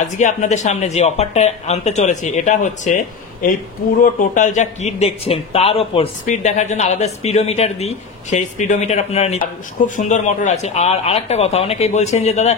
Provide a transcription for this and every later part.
আজকে আপনাদের সামনে যে অফারটা আনতে চলেছি এটা হচ্ছে এই পুরো টোটাল যা কিট দেখছেন তার ওপর স্পিড দেখার জন্য আলাদা স্পিডোমিটার দিই, সেই স্পিডোমিটার আপনারা খুব সুন্দর মোটর আছে। আর আরেকটা কথা, অনেকেই বলছেন যে দাদা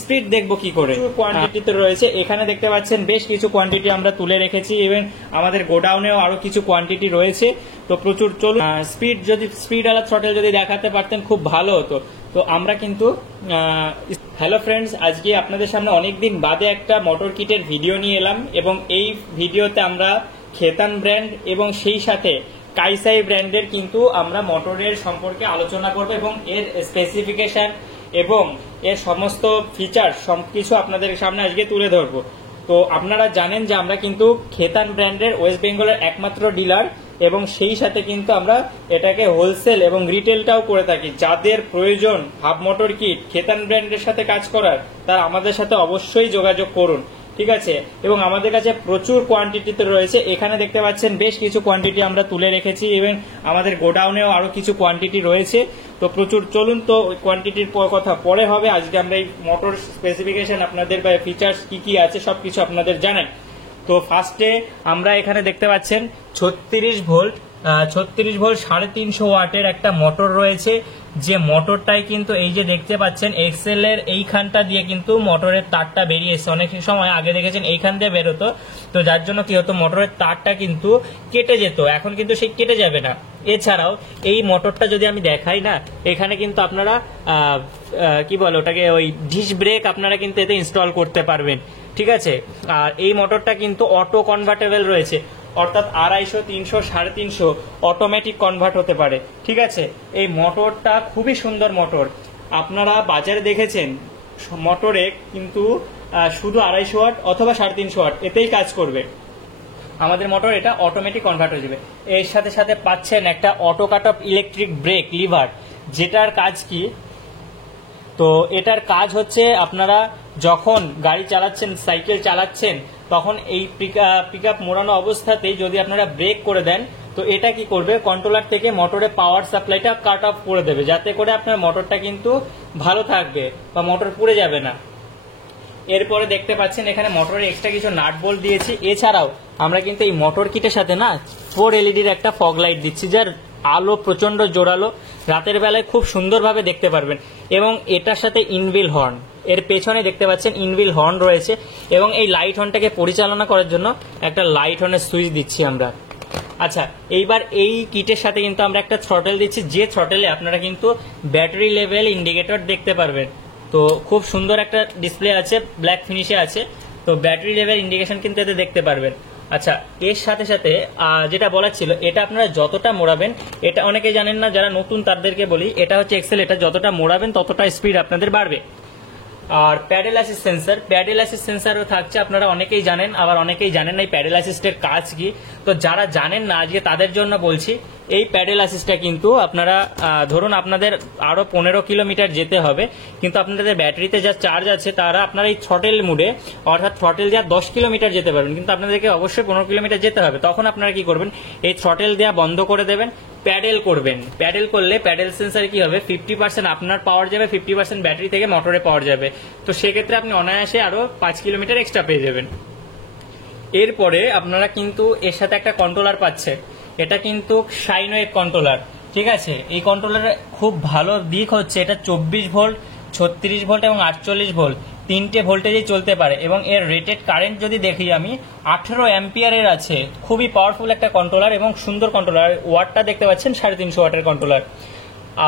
স্পিড দেখবো কি করে, কোয়ান্টিটিতে রয়েছে। এখানে দেখতে পাচ্ছেন বেশ কিছু কোয়ান্টিটি আমরা তুলে রেখেছি এবং আমাদের গোডাউনেও আরো কিছু কোয়ান্টিটি রয়েছে। তো প্রচুর চলুন, স্পিড আলা থ্রটেল যদি দেখাতে পারতেন খুব ভালো হতো। তো আমরা কিন্তু হ্যালো ফ্রেন্ডস, আজকে আপনাদের সামনে অনেকদিন বাদে একটা মোটর কিটের ভিডিও নিয়ে এলাম এবং এই ভিডিওতে আমরা খেতান ব্র্যান্ড এবং সেই সাথে কাইসাই ব্র্যান্ডের কিন্তু আমরা মোটরের সম্পর্কে আলোচনা করব এবং এর স্পেসিফিকেশন এবং এর সমস্ত ফিচার সবকিছু আপনাদের সামনে আজকে তুলে ধরবো। তো আপনারা জানেন যে আমরা কিন্তু খেতান ব্র্যান্ডের ওয়েস্ট বেঙ্গলের একমাত্র ডিলার এবং সেই সাথে কিন্তু আমরা এটাকে হোলসেল এবং রিটেলটাও করে থাকি। যাদের প্রয়োজন হাফ মোটর কিট খেতান ব্র্যান্ডের সাথে কাজ করার, তারা আমাদের সাথে অবশ্যই যোগাযোগ করুন, ঠিক আছে। এবং আমাদের কাছে প্রচুর কোয়ান্টিটিতে রয়েছে। এখানে দেখতে পাচ্ছেন বেশ কিছু কোয়ান্টিটি আমরা তুলে রেখেছি এবং আমাদের গোডাউনেও আরো কিছু কোয়ান্টিটি রয়েছে। তো প্রচুর চলুন, তো ওই কোয়ান্টিটির কথা পরে হবে। আজকে আমরা এই মোটর স্পেসিফিকেশন আপনাদের বা ফিচার্স কি কি আছে সবকিছু আপনাদের জানাই। তো ফার্স্টে আমরা এখানে দেখতে পাচ্ছেন 36 ভোল্ট 350 ওয়াটের একটা মোটর রয়েছে। যে মোটরটাই কিন্তু এই যে দেখতে পাচ্ছেন এক্সেল এর এইখানটা দিয়ে কিন্তু মোটরের তারটা বেরিয়ে এসেছে। অনেক সময় আগে দেখেছেন এইখান দিয়ে বেরোতো, তো যার জন্য কি হতো মোটরের তারটা কিন্তু কেটে যেত, এখন কিন্তু সেই কেটে যাবে না। এছাড়াও এই মোটরটা যদি আমি দেখাই না, এখানে কিন্তু আপনারা কি বলে ওটাকে ওই ডিশ ব্রেক আপনারা কিন্তু এতে ইনস্টল করতে পারবেন, ঠিক আছে। আর এই মোটরটা কিন্তু অটো কনভার্টেবল রয়েছে, অর্থাৎ 250, 300, 350 অটোমেটিক কনভার্ট হতে পারে, ঠিক আছে। এই মোটরটা খুবই সুন্দর মোটর। আপনারা বাজারে দেখেছেন মোটরে কিন্তু শুধু 250 ওয়াট অথবা 350 ওয়াট এতেই কাজ করবে। আমাদের মোটর এটা অটোমেটিক কনভার্ট হয়ে যাবে। এর সাথে সাথে পাচ্ছেন একটা auto cut off electric break liver, যেটার কাজ কি, তো এটার কাজ হচ্ছে আপনারা যখন গাড়ি চালাচ্ছেন, সাইকেল চালাচ্ছেন, তখন এই পিক আপ মোড়ানো অবস্থাতেই যদি আপনারা ব্রেক করে দেন, তো এটা কি করবে, কন্ট্রোলার থেকে মোটরে পাওয়ার সাপ্লাইটা কাট অফ করে দেবে, যাতে করে আপনার মোটরটা কিন্তু ভালো থাকবে বা মোটর পুড়ে যাবে না। এরপরে দেখতে পাচ্ছেন এখানে মোটরের এক্সট্রা কিছু নাট বোল্ট দিয়েছি। এছাড়াও আমরা কিন্তু এই মোটর কিটের সাথে না 4 LED একটা ফগ লাইট দিচ্ছি, যার আলো প্রচন্ড জোরালো, রাতের বেলায় খুব সুন্দরভাবে দেখতে পারবেন। এবং এটার সাথে ইনবিল হর্ন, এর পেছনে দেখতে পাচ্ছেন ইনবিল হর্ন রয়েছে এবং এই লাইট হর্নটাকে পরিচালনা করার জন্য একটা লাইট হর্নের সুইচ দিচ্ছি আমরা। আচ্ছা, এইবার এই কিটের সাথে কিন্তু আমরা একটা থ্রটেল দিচ্ছি, যে থ্রটেলে আপনারা কিন্তু ব্যাটারি লেভেল ইন্ডিকেটর দেখতে পারবেন। তো খুব সুন্দর একটা ডিসপ্লে আছে, ব্ল্যাক ফিনিশে আছে, তো ব্যাটারি লেভেল ইন্ডিকেশন কিন্তু এতে দেখতে পারবেন। আচ্ছা, এর সাথে সাথে যেটা বলার ছিল, এটা আপনারা যতটা মোড়াবেন, এটা অনেকে জানেন না, যারা নতুন তাদেরকে বলি, এটা হচ্ছে এক্সেল, এটা যতটা মোড়াবেন ততটা স্পিড আপনাদের বাড়বে। আর প্যাডেল অ্যাসিস্ট সেন্সারও থাকছে, আপনারা অনেকেই জানেন, আবার অনেকেই জানেন না এই প্যাডেল অ্যাসিস্টের কাজ কি। তো যারা জানেন না আজকে তাদের জন্য বলছি, এই প্যাডেল অ্যাসিস্টটা কিন্তু আপনারা ধরুন আপনাদের আরো 15 কিলোমিটার যেতে হবে, কিন্তু আপনাদের ব্যাটারিতে যা চার্জ আছে তারা আপনারা এই থ্রটেল মুডে, অর্থাৎ থ্রটেল দেওয়া 10 কিলোমিটার যেতে পারবেন, কিন্তু আপনাদেরকে অবশ্যই 15 কিলোমিটার যেতে হবে। তখন আপনারা কি করবেন, এই থ্রটেল দেওয়া বন্ধ করে দেবেন, প্যাডেল করবেন। প্যাডেল করলে প্যাডেল সেন্সারে কি হবে, 50% আপনার পাওয়ার যাবে, 50% ব্যাটারি থেকে মোটরে পাওয়ার যাবে। তো সেক্ষেত্রে আপনি অনায়াসে আরো 5 কিলোমিটার এক্সট্রা পেয়ে যাবেন। এরপরে আপনারা কিন্তু এর সাথে একটা কন্ট্রোলার পাচ্ছেন, এটা কিন্তু শাইন ওয়েভ কন্ট্রোলার, ঠিক আছে। এই কন্ট্রোলারের খুব ভালো দিক হচ্ছে এটা 24 ভোল্ট, 36 ভোল্ট এবং 48 ভোল্ট তিনটে ভোল্টেজে চলতে পারে এবং এর রেটেড কারেন্ট যদি দেখি আমি 18 অ্যাম্পিয়ারের আছে। খুবই পাওয়ারফুল একটা কন্ট্রোলার এবং সুন্দর কন্ট্রোলার। ওয়াটটা দেখতে পাচ্ছেন 350 ওয়াটের কন্ট্রোলার।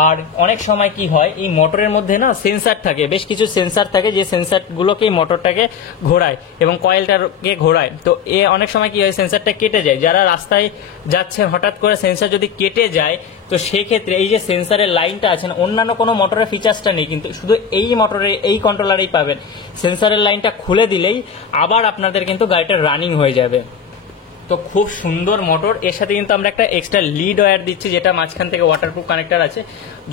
আর অনেক সময় কি হয়, এই মোটরের মধ্যে না সেন্সার থাকে, বেশ কিছু সেন্সার থাকে, যে সেন্সারগুলোকে এই মোটরটাকে ঘোরায় এবং কয়েলটাকে ঘোরায়। তো অনেক সময় কি হয়, সেন্সারটা কেটে যায়। যারা রাস্তায় যাচ্ছে হঠাৎ করে সেন্সার যদি কেটে যায়, তো সেই ক্ষেত্রে এই যে সেন্সারের লাইনটা আছে, অন্যান্য কোনো মোটরের ফিচার্সটা নেই, কিন্তু শুধু এই মোটরে এই কন্ট্রোলারেই পাবেন। সেন্সারের লাইনটা খুলে দিলেই আবার আপনাদের কিন্তু গাড়িটা রানিং হয়ে যাবে। তো খুব সুন্দর মোটর। এর সাথে কিন্তু আমরা একটা এক্সট্রা লিড ওয়্যার দিচ্ছি, যেটা মাঝখান থেকে ওয়াটারপ্রুফ কানেক্টর আছে।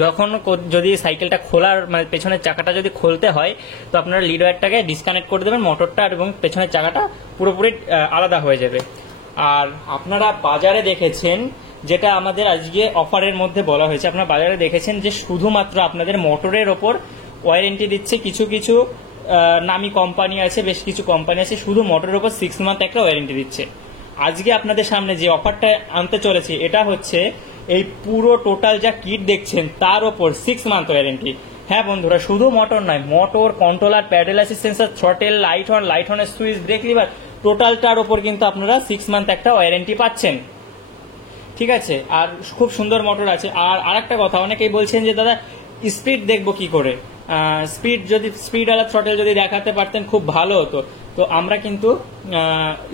যখন যদি সাইকেলটা খোলার মানে পেছনের চাকাটা যদি খুলতে হয়, তো আপনারা লিড ওয়্যারটাকে ডিসকানেক্ট করে দেবেন, মোটরটা এবং পেছনের চাকাটা পুরোপুরি আলাদা হয়ে যাবে। আর আপনারা বাজারে দেখেছেন, যেটা আমাদের আজকে অফারের মধ্যে বলা হয়েছে, আপনারা বাজারে দেখেছেন যে শুধুমাত্র আপনাদের মোটরের ওপর ওয়ারেন্টি দিচ্ছে, কিছু কিছু নামি কোম্পানি আছে, বেশ কিছু কোম্পানি আছে শুধু মোটরের উপর 6 মান্থ একটা ওয়ারেন্টি দিচ্ছে। আজকে আপনাদের সামনে যে অফারটা আনতে চলেছি এটা হচ্ছে এই পুরো টোটাল যা কিট দেখছেন তার ওপর 6 মান্থ ওয়ারেন্টি। হ্যাঁ বন্ধুরা, শুধু মোটর নয়, motor, controller, pedal assist sensor, throttle, light অনের সুইচ, ব্রেক লিভার, টোটালটার ওপর কিন্তু আপনারা 6 মান্থ একটা ওয়ারেন্টি পাচ্ছেন। ঠিক আছে, আর খুব সুন্দর মোটর আছে। আর আরেকটা কথা, অনেকেই বলছেন যে দাদা স্পিড দেখবো কি করে, স্পিড আলাদা থ্রটেল যদি দেখাতে পারতেন খুব ভালো হতো। তো আমরা কিন্তু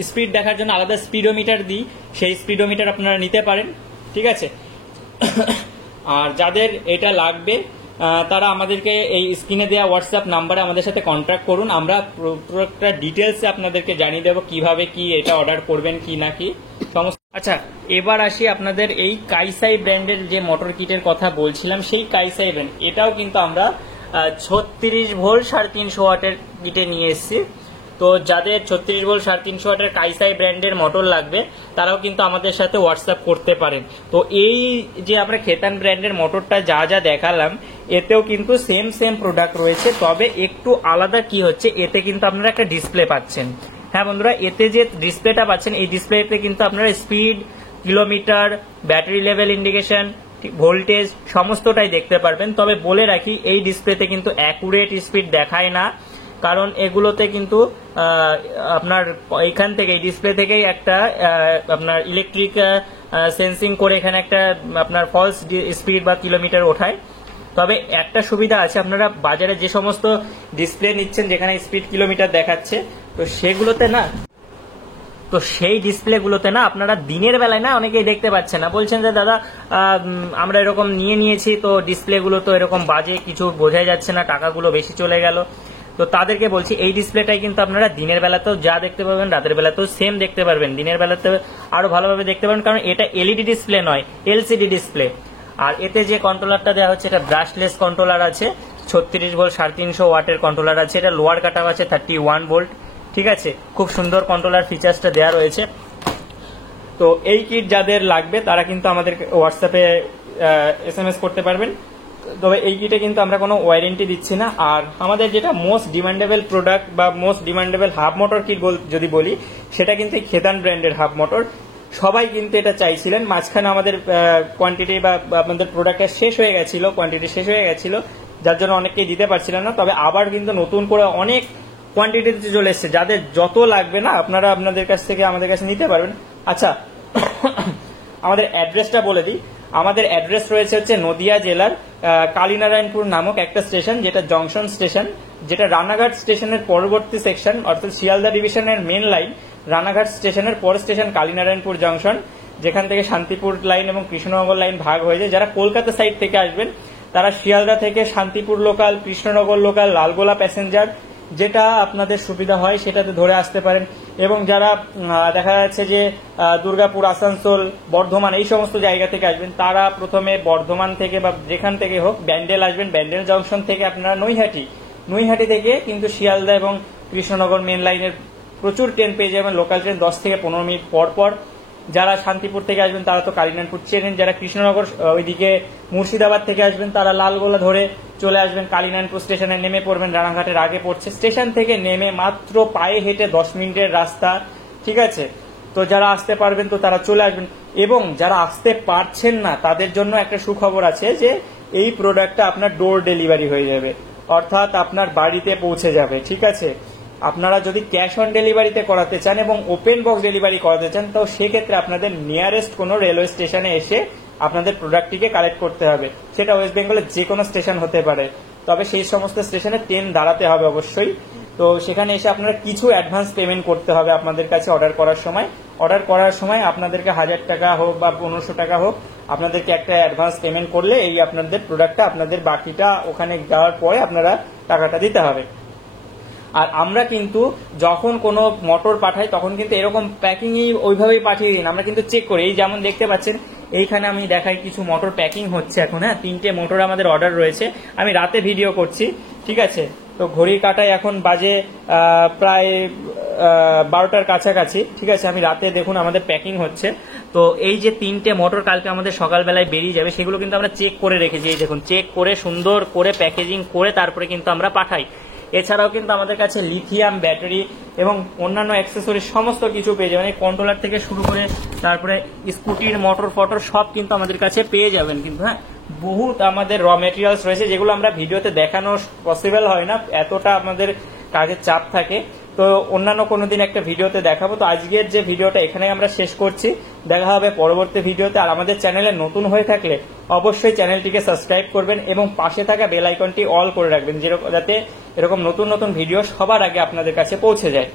স্পিড দেখার জন্য আলাদা স্পিডোমিটার দিই, সেই স্পিডোমিটার আপনারা নিতে পারেন। ঠিক আছে, আর যাদের এটা লাগবে তারা আমাদেরকে এই স্ক্রিনে দেওয়া হোয়াটসঅ্যাপ নাম্বারে আমাদের সাথে কন্ট্যাক্ট করুন। আমরা প্রত্যেকটা ডিটেলসে আপনাদেরকে জানিয়ে দেবো কিভাবে কি এটা অর্ডার করবেন কি না কি সমস্ত। আচ্ছা, এবার আসি আপনাদের এই কাইসাই ব্র্যান্ডের যে মোটর কিটের কথা বলছিলাম, সেই কাইসাই ব্র্যান্ড এটাও কিন্তু আমরা 36 ভোল্ট 350 ওয়াটের কিটে নিয়ে এসেছি। তো যাদের 36 ভোল্ট 350 ওয়াটের কাইসাই ব্র্যান্ডের মোটর লাগবে তারাও কিন্তু আমাদের সাথে হোয়াটসঅ্যাপ করতে পারেন। তো এই যে আমরা খেতান ব্র্যান্ডের মোটরটা যা যা দেখালাম এতেও কিন্তু সেম প্রোডাক্ট রয়েছে, তবে একটু আলাদা কি হচ্ছে, এতে কিন্তু আপনারা একটা ডিসপ্লে পাচ্ছেন। হ্যাঁ বন্ধুরা, এতে যে ডিসপ্লেটা পাচ্ছেন এই ডিসপ্লেতে কিন্তু আপনারা speed, kilometre, battery level indication, voltage সমস্তটাই দেখতে পারবেন। তবে বলে রাখি এই ডিসপ্লেতে কিন্তু অ্যাকুরেট স্পিড দেখায় না, কারণ এগুলোতে কিন্তু আপনার এইখান থেকে এই ডিসপ্লে থেকেই একটা আপনার ইলেকট্রিক সেন্সিং করে এখানে একটা আপনার ফলস স্পিড বা কিলোমিটার ওঠায়। তবে একটা সুবিধা আছে, আপনারা বাজারে যে সমস্ত ডিসপ্লে নিচ্ছেন যেখানে স্পিড কিলোমিটার দেখাচ্ছে তো সেগুলোতে না, তো সেই ডিসপ্লেগুলোতে না আপনারা দিনের বেলায় না অনেকেই দেখতে পাচ্ছেন না, বলছেন যে দাদা আমরা এরকম নিয়েছি তো ডিসপ্লেগুলো তো এরকম বাজে, কিছু বোঝাই যাচ্ছে না, টাকাগুলো বেশি চলে গেল। তো তাদেরকে বলছি এই ডিসপ্লেটাই কিন্তু আপনারা দিনের বেলাতেও যা দেখতে পাবেন রাতের বেলাতেও সেম দেখতে পারবেন, দিনের বেলাতে আরো ভালোভাবে দেখতে পারবেন, কারণ এটা এলইডি ডিসপ্লে নয়, এলসিডি ডিসপ্লে। আর এতে যে কন্ট্রোলারটা দেওয়া হচ্ছে এটা ব্রাশলেস কন্ট্রোলার আছে, 36 ভোল্ট 350 ওয়াটের কন্ট্রোলার আছে, এটা লোয়ার কাট আছে 31 ভোল্ট। ঠিক আছে, খুব সুন্দর কন্ট্রোলার ফিচার্সটা দেওয়া রয়েছে। তো এই কিট যাদের লাগবে তারা কিন্তু আমাদের হোয়াটসঅ্যাপে SMS করতে পারবেন। তবে এই কিটে কিন্তু আমরা কোনো ওয়ারেন্টি দিচ্ছি না। আর আমাদের যেটা মোস্ট ডিমান্ডেবল প্রোডাক্ট বা most demandable half motor kit যদি বলি, সেটা কিন্তু এই খেতান ব্র্যান্ডের হাফ মোটর। সবাই কিন্তু এটা চাইছিলেন, মাঝখানে আমাদের কোয়ান্টিটি বা আপনাদের প্রোডাক্টটা শেষ হয়ে গেছিল, কোয়ান্টিটি শেষ হয়ে গেছিল, যার জন্য অনেককেই দিতে পারছিলেন না। তবে আবার কিন্তু নতুন করে অনেক কোয়ান্টিটিতে চলে এসছে, যাদের যত লাগবে না আপনারা আপনাদের কাছ থেকে আমাদের কাছে নিতে পারবেন। আচ্ছা, আমাদের অ্যাড্রেসটা বলে দিই। আমাদের অ্যাড্রেস রয়েছে হচ্ছে নদিয়া জেলার কালীনারায়ণপুর নামক একটা স্টেশন, যেটা জংশন স্টেশন, যেটা রানাঘাট স্টেশনের পরবর্তী সেকশন, অর্থাৎ শিয়ালদা ডিভিশনের মেন লাইন রানাঘাট স্টেশনের পর স্টেশন কালীনারায়ণপুর জংশন, যেখান থেকে শান্তিপুর লাইন এবং কৃষ্ণনগর লাইন ভাগ হয়ে যায়। যারা কলকাতা সাইড থেকে আসবেন তারা শিয়ালদা থেকে Shantipur local, Krishnanagar local, Lalgola passenger, যেটা আপনাদের সুবিধা হয় সেটাতে ধরে আসতে পারেন। এবং যারা দেখা যাচ্ছে যে দুর্গাপুর, আসানসোল, বর্ধমান এই সমস্ত জায়গা থেকে আসবেন তারা প্রথমে বর্ধমান থেকে বা যেখান থেকে হোক ব্যান্ডেল আসবেন, ব্যান্ডেল জংশন থেকে আপনারা নৈহাটি থেকে কিন্তু শিয়ালদা এবং কৃষ্ণনগর মেন লাইনের প্রচুর ট্রেন পেয়ে যাবেন, লোকাল ট্রেন 10 থেকে 15 মিনিট পর পর। যারা শান্তিপুর থেকে আসবেন তারা তো কালীনারায়ণপুর চেনেন, যারা কৃষ্ণনগর ওইদিকে মুর্শিদাবাদ থেকে আসবেন তারা লালগোলা ধরে চলে আসবেন, কালীনারায়ণপুর স্টেশনে নেমে পড়বেন, রানাঘাটের আগে পড়ছে। স্টেশন থেকে নেমে মাত্র পায়ে হেঁটে 10 মিনিটের রাস্তা। ঠিক আছে, তো যারা আসতে পারবেন তো তারা চলে আসবেন। এবং যারা আসতে পারছেন না তাদের জন্য একটা সুখবর আছে যে এই প্রোডাক্টটা আপনার ডোর ডেলিভারি হয়ে যাবে, অর্থাৎ আপনার বাড়িতে পৌঁছে যাবে। ঠিক আছে, আপনারা যদি ক্যাশ অন ডেলিভারিতে করাতে চান এবং ওপেন বক্স ডেলিভারি করাতে চান তো সেক্ষেত্রে আপনাদের নিয়ারেস্ট কোনো রেলওয়ে স্টেশনে এসে আপনাদের প্রোডাক্টটিকে কালেক্ট করতে হবে। সেটা ওয়েস্ট বেঙ্গলের যে কোনো স্টেশন হতে পারে, তবে সেই সমস্ত স্টেশনে ট্রেন দাঁড়াতে হবে অবশ্যই। তো সেখানে এসে আপনারা কিছু অ্যাডভান্স পেমেন্ট করতে হবে আপনাদের কাছে অর্ডার করার সময় আপনাদেরকে 1000 টাকা হোক বা 1500 টাকা হোক আপনাদেরকে একটা অ্যাডভান্স পেমেন্ট করলে এই আপনাদের প্রোডাক্টটা আপনাদের বাকিটা ওখানে যাওয়ার পরে আপনারা টাকাটা দিতে হবে। আর আমরা কিন্তু যখন কোনো মোটর পাঠাই তখন কিন্তু এরকম প্যাকিংই ওইভাবেই পাঠিয়ে দিন, আমরা কিন্তু চেক করি। এই যেমন দেখতে পাচ্ছেন এইখানে আমি দেখাই কিছু মোটর প্যাকিং হচ্ছে এখন। হ্যাঁ, 3টে মোটর আমাদের অর্ডার রয়েছে, আমি রাতে ভিডিও করছি। ঠিক আছে, তো ঘড়ির কাটায় এখন বাজে প্রায় 12টার কাছাকাছি। ঠিক আছে, আমি রাতে দেখুন আমাদের প্যাকিং হচ্ছে। তো এই যে 3টে মোটর কালকে আমাদের সকালবেলায় বেরিয়ে যাবে সেগুলো কিন্তু আমরা চেক করে রেখেছি। এই দেখুন চেক করে সুন্দর করে প্যাকেজিং করে তারপরে কিন্তু আমরা পাঠাই। এছাড়াও কিন্তু আমাদের কাছে লিথিয়াম ব্যাটারি এবং অন্যান্য অ্যাক্সেসরি সমস্ত কিছু পেয়ে যাবেন, কন্ট্রোলার থেকে শুরু করে তারপরে স্কুটির মোটর ফটর সব কিন্তু আমাদের কাছে পেয়ে যাবেন কিন্তু। হ্যাঁ, বহুত আমাদের র মেটেরিয়ালস রয়েছে যেগুলো আমরা ভিডিওতে দেখানো পসিবল হয় না, এতটা আমাদের কাজের চাপ থাকে। তো অন্যান্য কোনো দিন একটা ভিডিওতে দেখাবো। তো আজকের যে ভিডিওটা এখানে আমরা শেষ করছি, দেখা হবে পরবর্তী ভিডিওতে। আর আমাদের চ্যানেলে নতুন হয়ে থাকলে অবশ্যই চ্যানেলটিকে সাবস্ক্রাইব করবেন এবং পাশে থাকা বেল আইকনটি অল করে রাখবেন, যাতে এরকম নতুন নতুন ভিডিও সবার আগে আপনাদের কাছে পৌঁছে যায়।